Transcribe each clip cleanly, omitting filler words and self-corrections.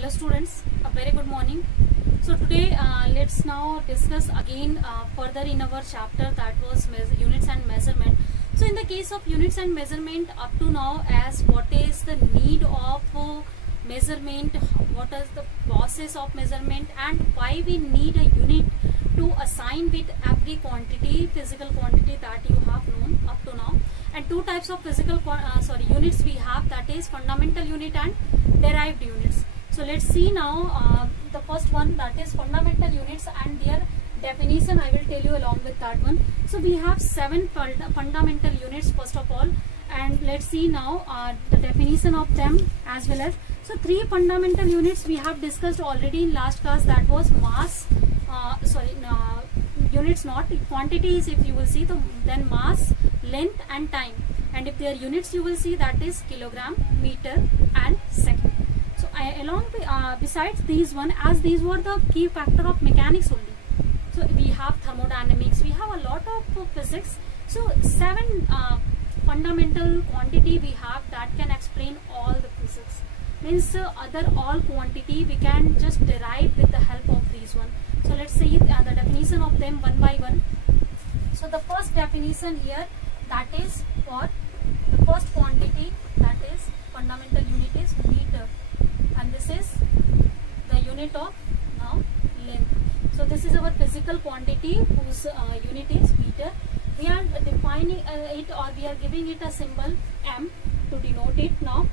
Hello students, a very good morning. So today let's now discuss again further in our chapter that was units and measurement. So in the case of units and measurement, up to now, as what is the need of measurement, what is the process of measurement, and why we need a unit to assign with every quantity, physical quantity that you have known up to now. And two types of physical units we have, that is fundamental unit and derived units. So let's see now the first one, that is fundamental units and their definition. I will tell you along with that one. So we have 7 fundamental units first of all, and let's see now the definition of them as well as. So 3 fundamental units we have discussed already in last class, that was mass, units not quantities if you will see, then mass, length and time, and if they are units you will see that is kilogram, meter and second. So along besides these one, as these were the key factor of mechanics only, so we have thermodynamics, we have a lot of physics. So 7 fundamental quantity we have that can explain all the physics, means other all quantity we can just derive with the help of these one. So let's see the definition of them one by one. So the first definition here, that is for the first quantity, that is fundamental unit is meter, and this is the unit of now length. So this is our physical quantity whose unit is meter. We are defining it, or we are giving it a symbol m to denote it. Now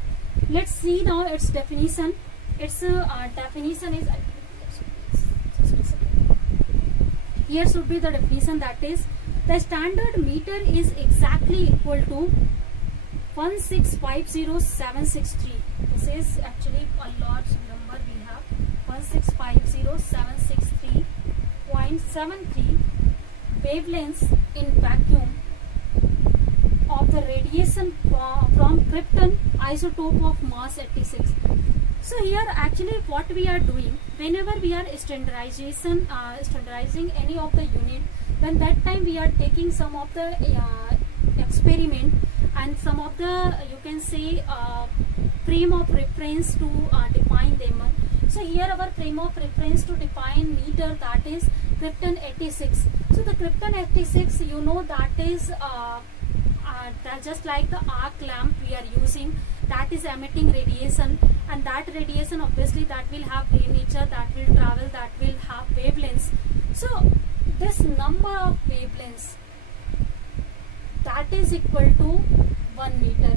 let's see now its definition. Its definition is, here should be the definition, that is the standard meter is exactly equal to 1650763. This is actually a large number we have, 1650763.73 wavelengths in vacuum of the radiation from krypton isotope of mass 86. So here actually what we are doing, whenever we are standardizing any of the unit, then that time we are taking some of the experiment and some of the, you can say, frame of reference to define them. So here our frame of reference to define meter, that is krypton 86. So the krypton 86, you know, that is just like the arc lamp we are using, that is emitting radiation, and that radiation obviously that will have wave nature, that will travel, that will have wavelengths. So this number of wavelengths, that is equal to 1 meter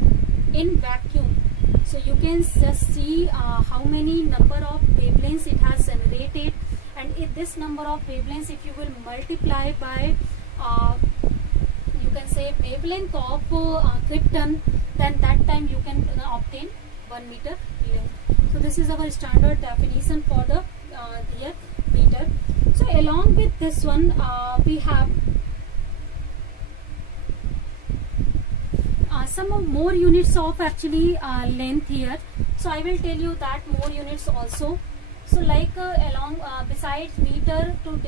in vacuum. So you can just see how many number of wavelengths it has generated, and if this number of wavelengths, if you will multiply by you can say wavelength of krypton, then that time you can obtain 1 meter length. So this is our standard definition for the here meter. So along with this one we have some more units of actually length here. So I will tell you that more units also. So like along besides meter, to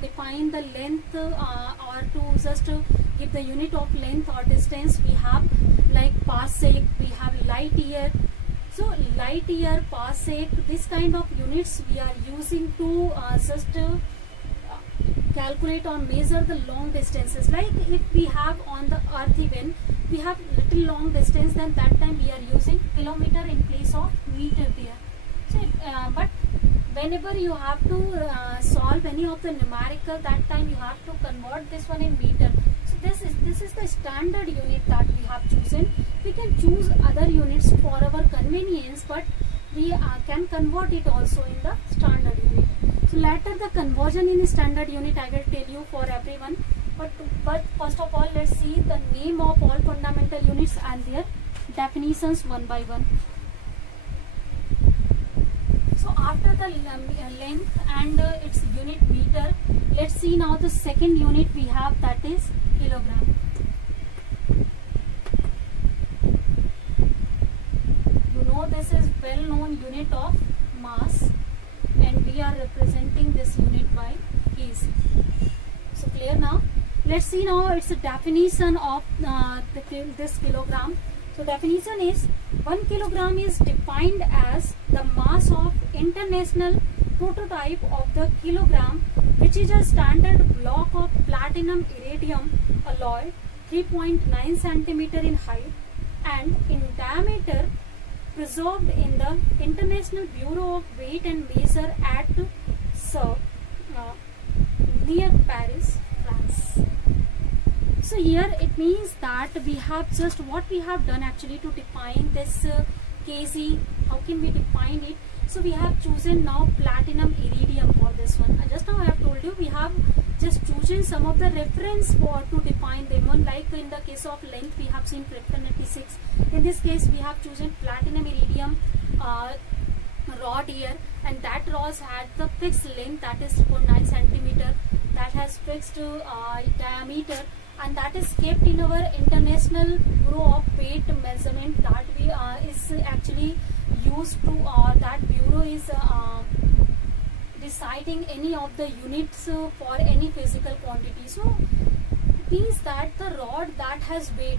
define the length or to just give the unit of length or distance, we have like parsec, we have light year. So light year, parsec, this kind of units we are using to just calculate or measure the long distances. Like if we have on the earth event, we have little long distance, then that time we are using kilometer in place of meter there. So but whenever you have to solve any of the numerical, that time you have to convert this one in meter. So this is the standard unit that we have chosen. We can choose other units for our convenience, but we can convert it also in the standard unit. So later the conversion in standard unit I will tell you for everyone. But first of all, let's see the name of all fundamental units and their definitions one by one. So after the length and its unit meter, let's see now the second unit we have, that is kilogram. You know, this is well known unit of mass, and we are representing this unit by kg. So clear now? Let's see now its definition of this kilogram. So definition is 1 kilogram is defined as the mass of international prototype of the kilogram, which is a standard block of platinum iridium alloy 3.9 centimeter in height and in diameter, preserved in the International Bureau of Weight and Measure at Sceaux, near Paris, France. So here it means that we have just what we have done actually to define this kg. How can we define it? So we have chosen now platinum iridium for this one. Just now I have told you we have just chosen some of the reference for to define them. One, like in the case of length we have seen Krypton 86. In this case we have chosen platinum iridium rod here, and that rod had the fixed length, that is 3.9 centimeter, that has fixed diameter, and that is kept in our International Bureau of Weight Measurement, that we is actually used to that bureau is deciding any of the units for any physical quantity. So it means that the rod that has weight,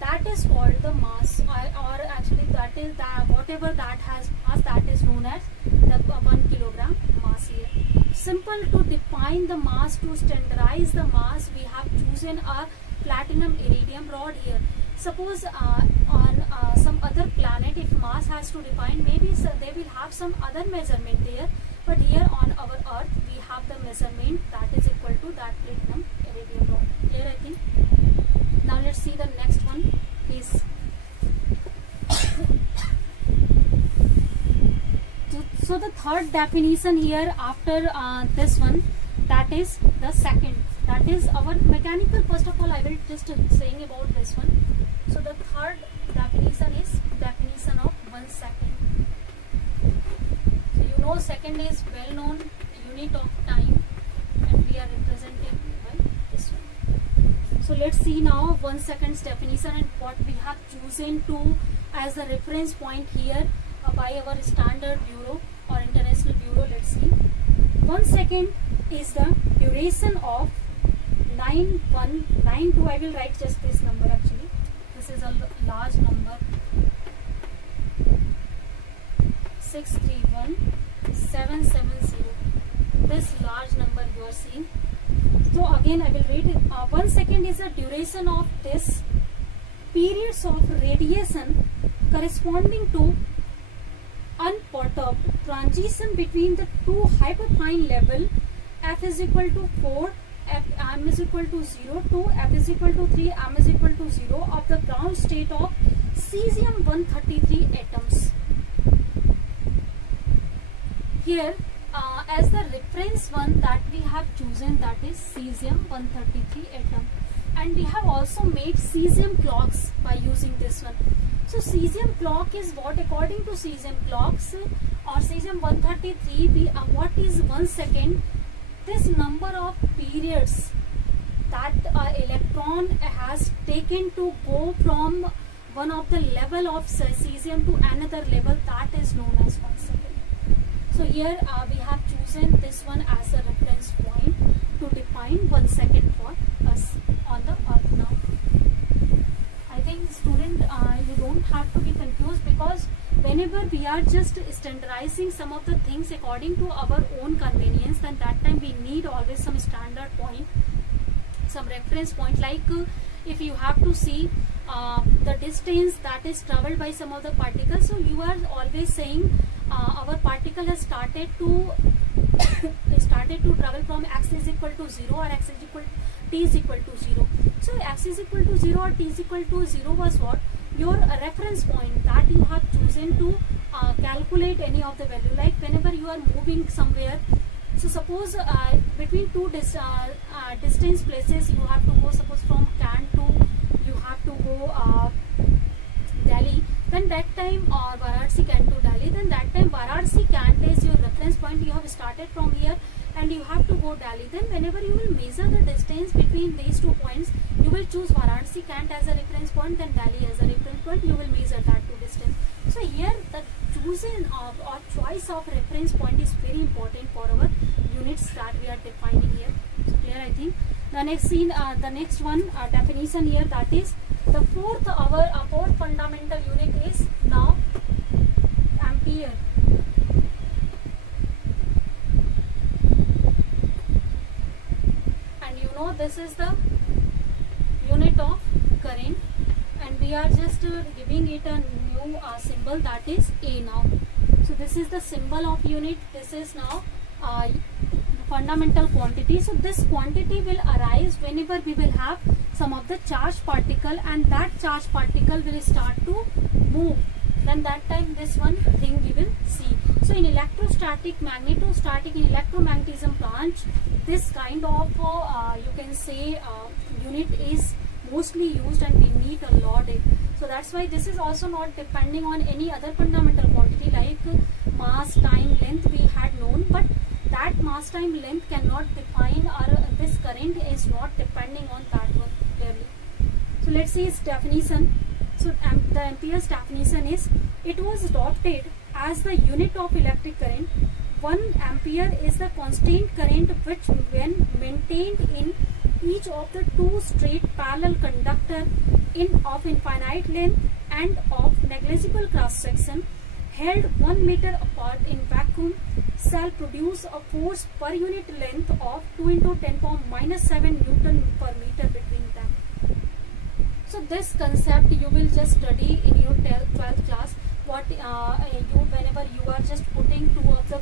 that is called the mass, or actually that is whatever that has mass, that is known as the 1 kilogram mass here. Simple to define the mass, to standardize the mass, we have chosen a platinum iridium rod here. Suppose on some other planet, if Mars has to define, maybe they will have some other measurement there, but here on our Earth we have the measurement that is equal to that platinum iridium rod. Clear, I think. Now let's see the next one, please. So the third definition here after this one, that is the second, that is our mechanical. First of all, I will just saying about this one. So the third definition is definition of 1 second. So you know second is well known unit of time, and we are represented by this one. So let's see now 1 second's definition and what we have chosen to as the reference point here by our standard bureau or international bureau. Let's see. 1 second is the duration of 9192. I will write just this number actually. This is a large number. 631770. This large number you are seeing. So again I will read it. 1 second is the duration of this periods of radiation corresponding to unperturbed transition between the two hyperfine level f is equal to 4, m is equal to 0, 2, f is equal to 3, m is equal to 0 of the ground state of cesium-133 atoms. Here as the reference one that we have chosen, that is cesium-133 atom, and we have also made cesium clocks by using this one. So cesium clock is what, according to cesium clocks or cesium-133, what is 1 second? This number of periods that electron has taken to go from one of the level of cesium to another level, that is known as 1 second. So here we have chosen this one as a reference point to define 1 second for us on the Earth now. I think student, you don't have to be confused, because whenever we are just standardizing some of the things according to our own convenience, then that time we need always some standard point, some reference point. Like if you have to see the distance that is traveled by some of the particles, so you are always saying our particle has started to travel from x is equal to 0 or x is equal t is equal to 0. So x is equal to 0 or t is equal to 0 was what? Your reference point that you have chosen to calculate any of the value. Like whenever you are moving somewhere, so suppose between two distance places you have to go, suppose from Cannes to you have to go Delhi, then that time, or Varanasi Cannes to Delhi, then that time Varanasi Cannes is your reference point. You have started from here and you have to go Delhi. Then whenever you will measure the distance between these 2 points, you will choose Varanasi Cannes as a reference point, then Delhi as a reference point. You will measure that 2 distance. So here the choosing of or choice of reference point is very important for our units that we are defining here. So clear, I think. The next one definition here, that is the fourth fundamental unit is now ampere. And you know this is the unit of current, and we are just giving it a new symbol, that is A now. So this is the symbol of unit. This is now fundamental quantity. So this quantity will arise whenever we will have some of the charged particle, and that charged particle will start to move. Then that time this one thing we will see. So in electrostatic, magnetostatic, in electromagnetism branch, this kind of you can say unit is mostly used, and we need a lot it. So that's why this is also not depending on any other fundamental quantity like mass, time, length we had known, but that mass, time, length cannot define, or this current is not depending on that one clearly. So let's see its definition. So the Ampere's definition is, it was adopted as the unit of electric current. 1 ampere is the constant current which, when maintained in each of the two straight parallel conductor of infinite length and of negligible cross section, held 1 meter apart in vacuum, shall produce a force per unit length of 2 into 10 power minus 7 Newton per meter between them. So this concept you will just study in your 12th class. Whenever you are just putting two of the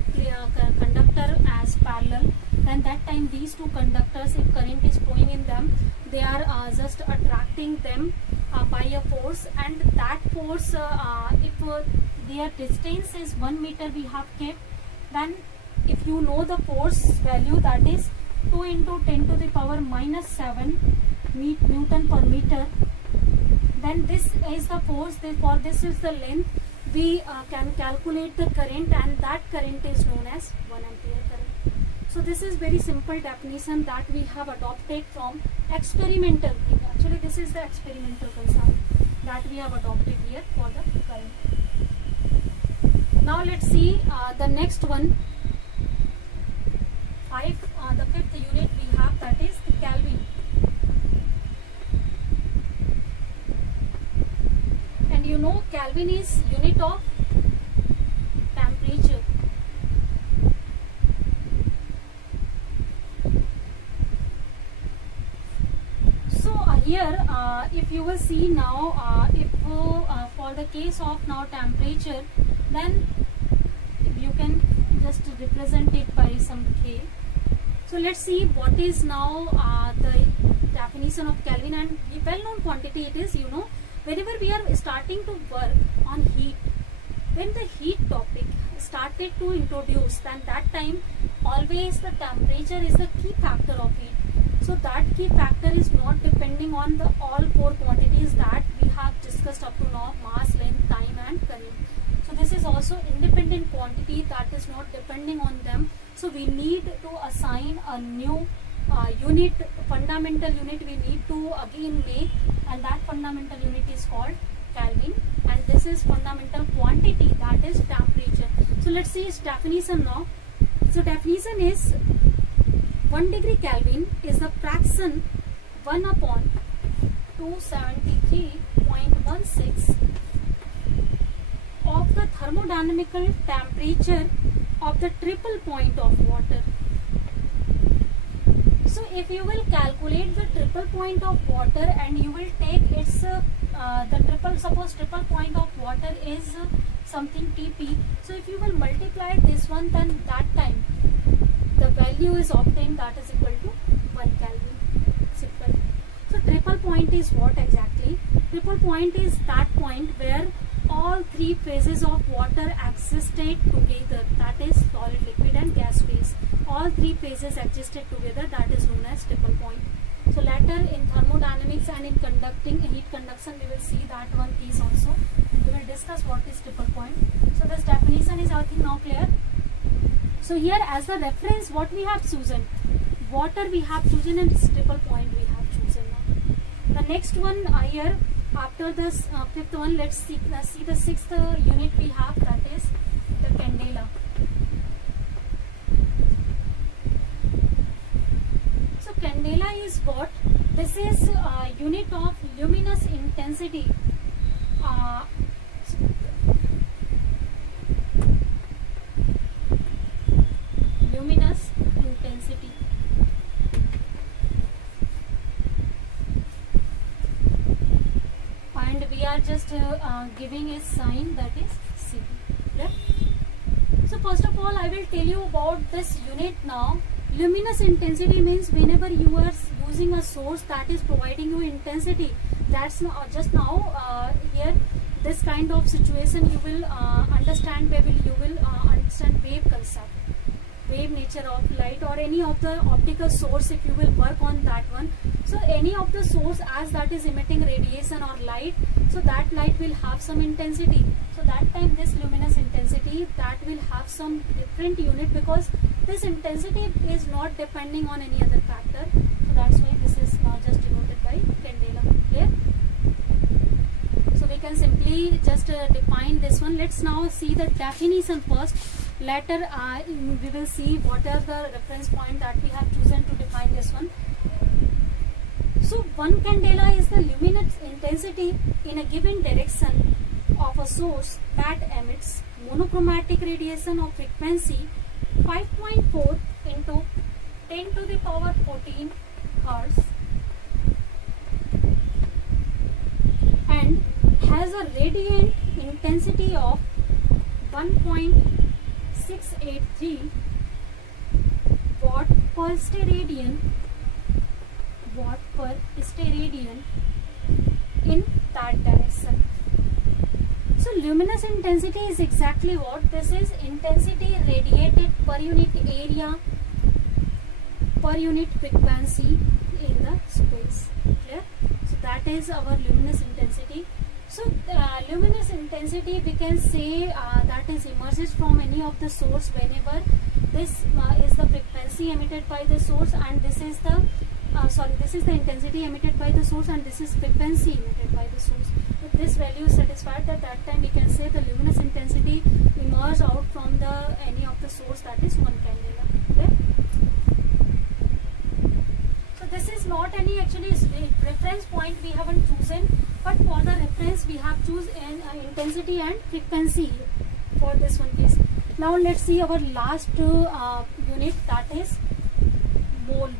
conductor as parallel, then that time these two conductors, if current is flowing in them, they are just attracting them by a force, and that force, if their distance is 1 meter we have kept, then if you know the force value, that is 2 into 10 to the power minus 7 Newton per meter, then this is the force. For this is the length, we can calculate the current, and that current is known as 1 ampere current. So this is very simple definition that we have adopted from experimental thing. Actually this is the experimental concept that we have adopted here for the current. Now let's see the next one. The fifth unit we have, that is the Kelvin. And you know Kelvin is unit of temperature. So here if you will see now, if for the case of now temperature, then you can just represent it by some K. So let's see what is now the definition of Kelvin, and well known quantity it is. You know, whenever we are starting to work on heat, when the heat topic started to introduce, then that time always the temperature is the key factor of heat. So that key factor is not depending on the all four quantities that we have discussed up to now: mass, length, time and current. So this is also independent quantity that is not depending on them. So we need to assign a new unit, fundamental unit we need to again make, and that fundamental unit is called Kelvin, and this is fundamental quantity, that is temperature. So let's see its definition now. So definition is 1 degree Kelvin is the fraction 1 upon 273.16 of the thermodynamical temperature of the triple point of water. So if you will calculate the triple point of water, and you will take its suppose triple point of water is something Tp. So if you will multiply this one, then that time the value is obtained, that is equal to 1 Kelvin. Simple. So triple point is what exactly? Triple point is that point where all three phases of water existed together, that is solid, liquid and gas phase. All three phases existed together, that is known as triple point. So later in thermodynamics and in heat conduction, we will see that one piece also. We will discuss what is triple point. So this definition is, I think, now clear. So here as the reference, what we have chosen? Water we have chosen, and triple point we have chosen now. The next one here, after this fifth one, let's see the sixth unit we have, that is the candela. candela is what? This is unit of luminous intensity. Luminous intensity. And we are just giving a sign, that is CB. Right? So first of all, I will tell you about this unit now. Luminous intensity means whenever you are using a source that is providing you intensity. That's not just now here. This kind of situation you will understand. You will understand wave concept, wave nature of light, or any of the optical source. If you will work on that one, so any of the source as that is emitting radiation or light, so that light will have some intensity. So that time this luminous intensity, that will have some different unit, because this intensity is not depending on any other factor. So that's why this is just denoted by candela. Clear? So we can simply just define this one. Let's now see the definition first. Later we will see what are the reference point that we have chosen to define this one. So 1 candela is the luminous intensity in a given direction of a source that emits monochromatic radiation of frequency 5.4 into 10 to the power 14 Hertz and has a radiant intensity of 1.683 watt per steradian in that direction. So luminous intensity is exactly what? This is intensity radiated per unit area, per unit frequency in the space. Clear? So that is our luminous intensity. So luminous intensity, we can say that is emerges from any of the source whenever this is the frequency emitted by the source, and this is the this is the intensity emitted by the source, and this is frequency emitted by the source. If this value is satisfied, at that time we can say the luminous intensity emerges out from the any of the source, that is 1 candela. Okay? So this is not any actually reference point we haven't chosen, but for the reference we have choose intensity and frequency for this one case. Now let's see our last unit, that is mole.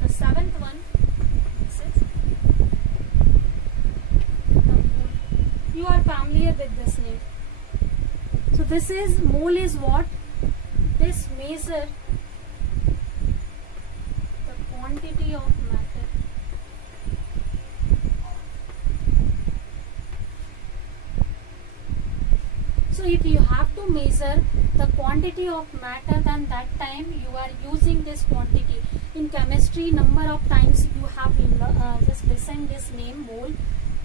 The 7th one. This is the mole. You are familiar with this name. So this is mole is what? This measure the quantity of matter. So if you have to measure the quantity of matter, then that time you are using this quantity. In chemistry, number of times you have just listened this name mole.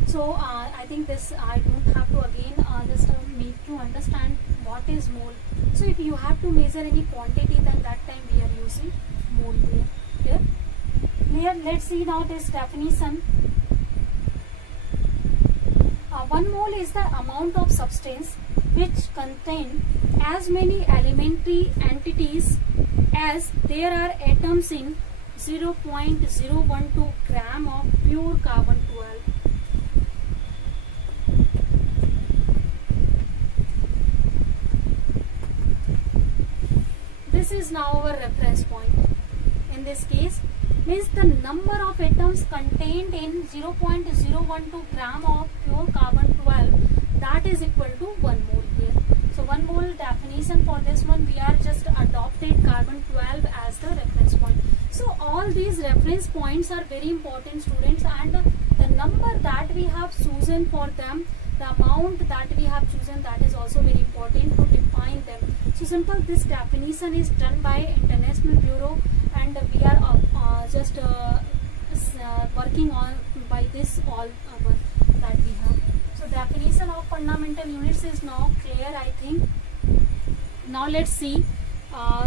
So I think this I don't have to again just make you understand what is mole. So if you have to measure any quantity, then that time we are using mole here. Here let's see now this definition. 1 mole is the amount of substance which contain as many elementary entities as there are atoms in 0.012 gram of pure carbon-12. This is now our reference point. In this case, means the number of atoms contained in 0.012 gram of pure carbon-12, that is equal to 1 mole here. So 1 mole definition for this one, we are just adopted carbon-12 as the reference point. So all these reference points are very important, students, and the number that we have chosen for them, the amount that we have chosen, that is also very important to define them. So simple, this definition is done by International Bureau, and we are just working on by this all that we have. So definition of fundamental units is now clear, I think. Now let's see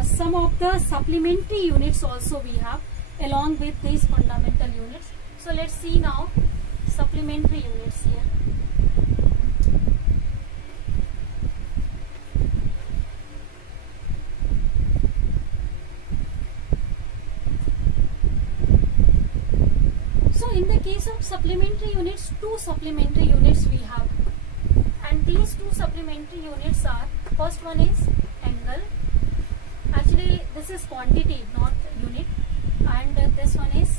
some of the supplementary units also we have along with these fundamental units. So let's see now supplementary units here. case of supplementary units, two supplementary units we have, and these two supplementary units are, first one is angle. Actually this is quantity, not unit, and this one is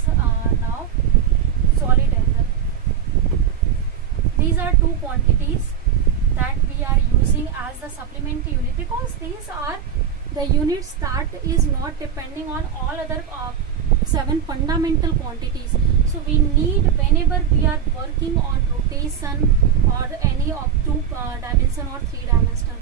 now solid angle. These are two quantities that we are using as the supplementary unit, because these are the units that is not depending on all other 7 fundamental quantities. So we need, whenever we are working on rotation or any of 2 dimension or 3 dimension.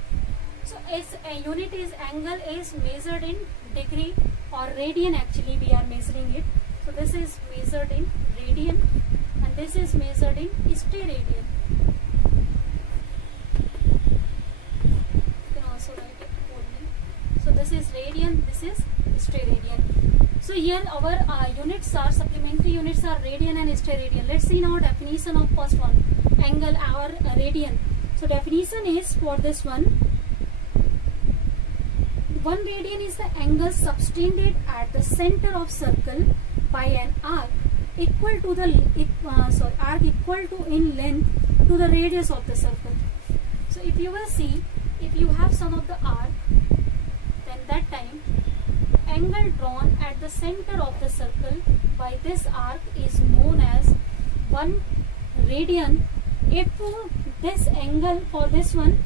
So as a unit is angle is measured in degree or radian, actually we are measuring it. So this is measured in radian and this is measured in steradian. You can also write it only. So this is radian, this is steradian. So here our units are, supplementary units are radian and steradian. Let's see now definition of first one, angle or radian. So definition is for this one, 1 radian is the angle subtended at the center of circle by an arc equal to the arc equal to in length to the radius of the circle. So if you will see, if you have some of the arc, then that time angle drawn at the center of the circle by this arc is known as 1 radian. If this angle for this one,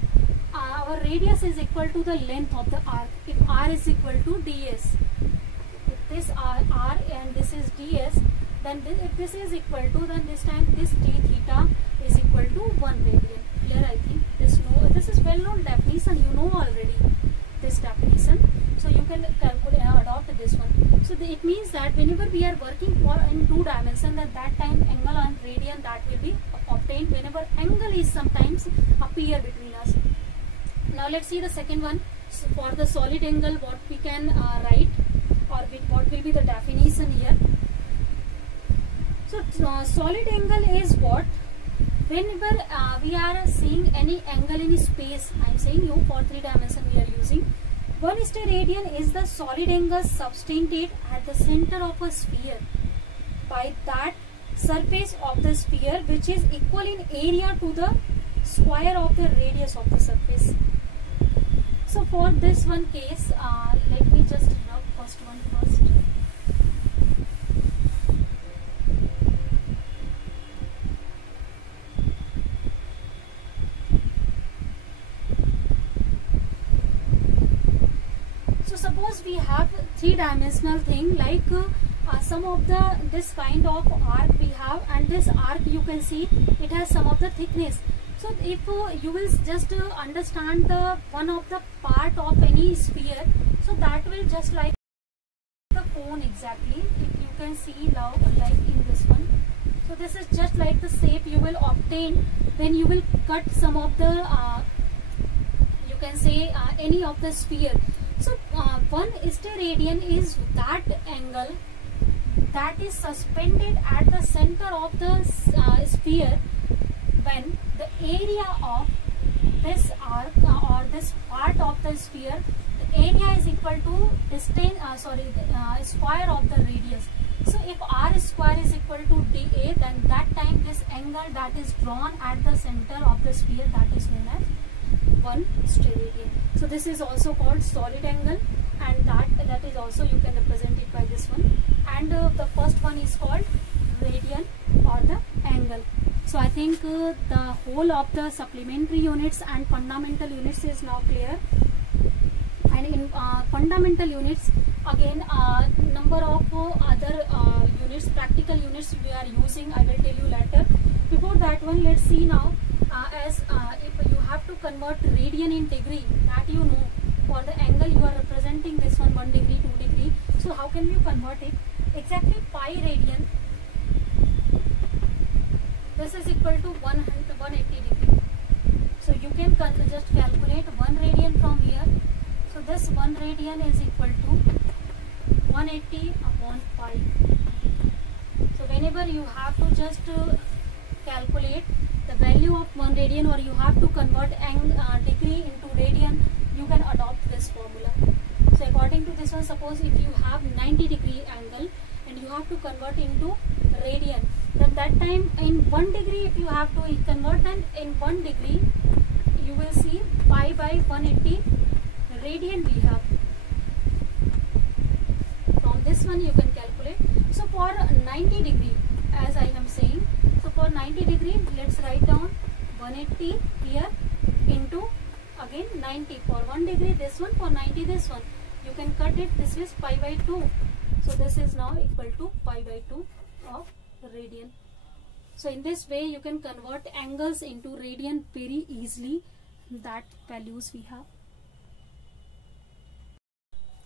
our radius is equal to the length of the arc, if r is equal to ds. If this r and this is ds, then if this is equal to, then this time this d theta is equal to 1 radian. Clear? I think this is well known definition, you know already this definition. So you can calculate, adopt this one. So it means that whenever we are working for in 2 dimension, at that time angle and radian that will be obtained whenever angle is sometimes appear between us. Now let's see the second one. So for the solid angle, what we can write, or what will be the definition here. So solid angle is what? Whenever we are seeing any angle in space, I am saying you for 3 dimension we are using. 1 steradian is the solid angle subtended at the center of a sphere by that surface of the sphere which is equal in area to the square of the radius of the surface. So for this one case, let me just rub first one first. So suppose we have 3-dimensional thing, like some of this kind of arc we have, and this arc you can see it has some of the thickness. So if you will just understand the one of the part of any sphere, so that will just like the cone exactly. If you can see now, like in this one. So this is just like the shape you will obtain when you will cut some of the, you can say any of the sphere. So 1 steradian is that angle that is suspended at the center of the sphere when the area of this arc or this part of the sphere, the area is equal to distance, square of the radius. So if r square is equal to dA, then that time this angle that is drawn at the center of the sphere, that is known as 1 steradian. So this is also called solid angle, and that is also you can represent it by this one. And the first one is called radian or the angle. So I think the whole of the supplementary units and fundamental units is now clear. And in fundamental units, again number of other units, practical units we are using, I will tell you later. Before that one, let's see now, as if you have to convert radian in degree, that you know, for the angle you are representing this one 1 degree, 2 degree. So how can you convert it? Exactly pi radian, this is equal to 180 degree. So you can just calculate 1 radian from here. So this 1 radian is equal to 180 upon pi. So whenever you have to just calculate the value of 1 radian, or you have to convert degree into radian, you can adopt this formula. So according to this one, suppose if you have 90 degree angle and you have to convert into radian, then that time in 1 degree if you have to convert, then in 1 degree you will see pi by 180 radian we have. From this one you can calculate. So for 90 degree, as I am saying, so for 90 degree let's write down 180 here into again 90 for 1 degree this one, for 90 this one. You can cut it, this is pi by 2. So this is now equal to pi by 2 of radian. So in this way you can convert angles into radian very easily, that values we have.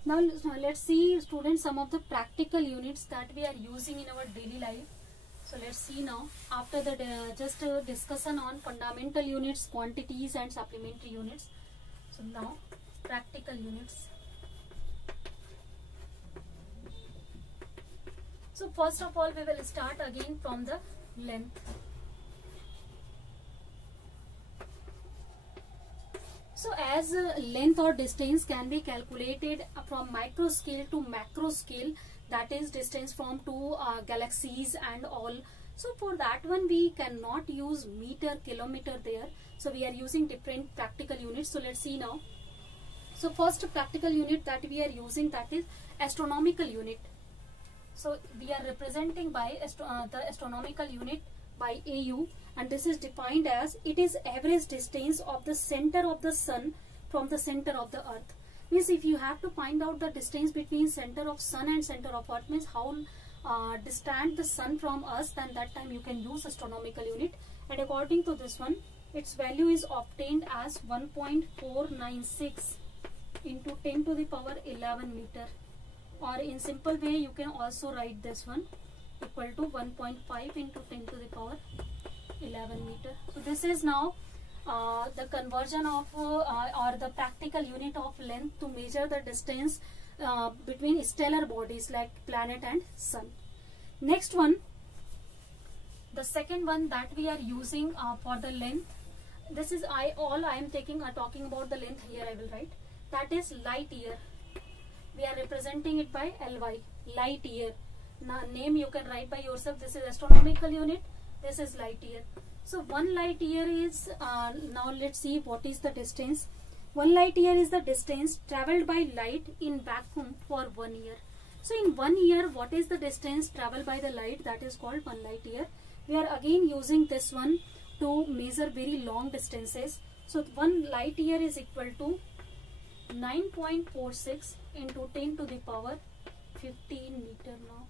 Now let's see students some of the practical units that we are using in our daily life. So let's see now, after the just a discussion on fundamental units, quantities and supplementary units. So now practical units. So first of all we will start again from the length. So as length or distance can be calculated from micro scale to macro scale, that is distance from two galaxies and all. So for that one we cannot use meter, kilometer there. So we are using different practical units. So let's see now. So first practical unit that we are using, that is astronomical unit. So we are representing by the astronomical unit by AU, and this is defined as it is average distance of the center of the sun from the center of the earth. Means if you have to find out the distance between center of sun and center of earth, means how distant the sun from us, then that time you can use astronomical unit. And according to this one, its value is obtained as 1.496 into 10 to the power 11 meter. Or in simple way you can also write this one equal to 1.5 into 10 to the power 11 meter. So this is now the conversion of or the practical unit of length to measure the distance between stellar bodies like planet and sun. Next one, the second one that we are using for the length, this is I am taking talking about the length here, I will write, that is light year. We are representing it by LY, light year. Now name you can write by yourself. This is astronomical unit, this is light year. So 1 light year is now let's see what is the distance. 1 light year is the distance traveled by light in vacuum for 1 year. So in 1 year, what is the distance traveled by the light? That is called 1 light year. We are again using this one to measure very long distances. So 1 light year is equal to 9.46 into 10 to the power 15 meter. Now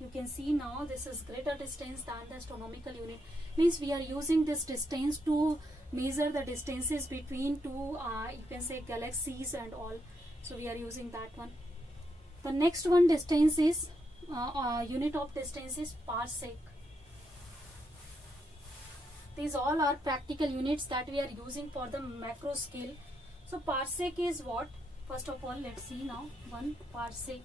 you can see now this is greater distance than the astronomical unit. Means we are using this distance to measure the distances between two you can say galaxies and all. So we are using that one. The next one distance is unit of distance is parsec. These all are practical units that we are using for the macro scale. So parsec is what? First of all let's see now 1 parsec.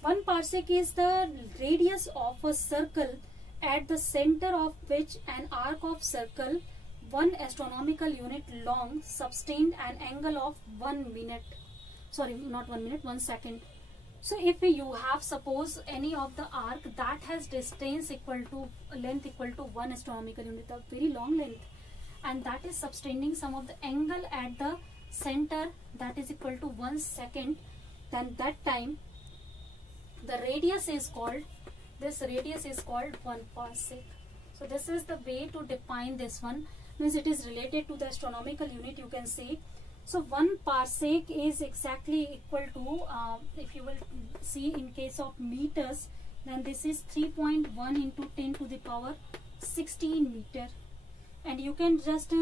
1 parsec is the radius of a circle at the center of which an arc of circle 1 astronomical unit long sustained an angle of 1 minute. Sorry, not 1 minute, 1 second. So if you have suppose any of the arc that has distance equal to length equal to 1 astronomical unit, a very long length, and that is sustaining some of the angle at the center that is equal to 1 second, then that time the radius is called, this radius is called 1 parsec. So this is the way to define this one. Means it is related to the astronomical unit, you can say. So 1 parsec is exactly equal to if you will see in case of meters, then this is 3.1 into 10 to the power 16 meter. And you can just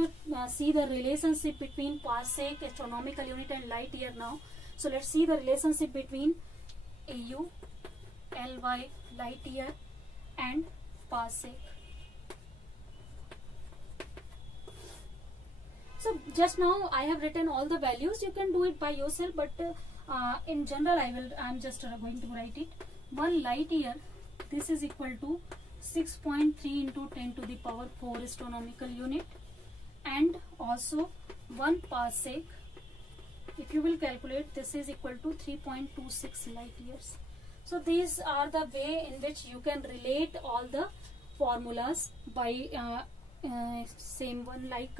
see the relationship between parsec, astronomical unit and light year now. So let's see the relationship between AU, LY, light year and parsec. So just now I have written all the values. You can do it by yourself, but in general I'm just going to write it. 1 light year, this is equal to 6.3 into 10 to the power 4 astronomical unit, and also 1 parsec, if you will calculate, this is equal to 3.26 light years. So these are the way in which you can relate all the formulas by same one, like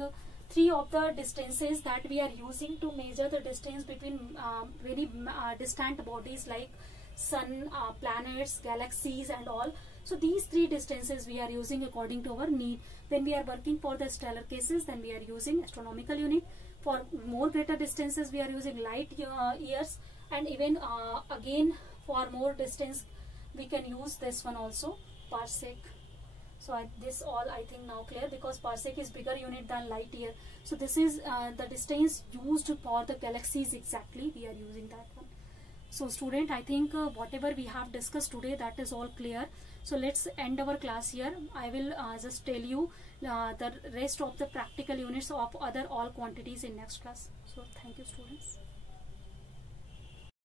3 of the distances that we are using to measure the distance between very distant bodies like sun, planets, galaxies and all. So these 3 distances we are using according to our need. When we are working for the stellar cases, then we are using astronomical unit. For more greater distances we are using light years, and even again for more distance we can use this one also, parsec. So this all I think now clear, because parsec is bigger unit than light year. So this is the distance used for the galaxies exactly, we are using that one. So student, I think whatever we have discussed today, that is all clear. So let's end our class here. I will just tell you the rest of the practical units of other all quantities in next class. So thank you students.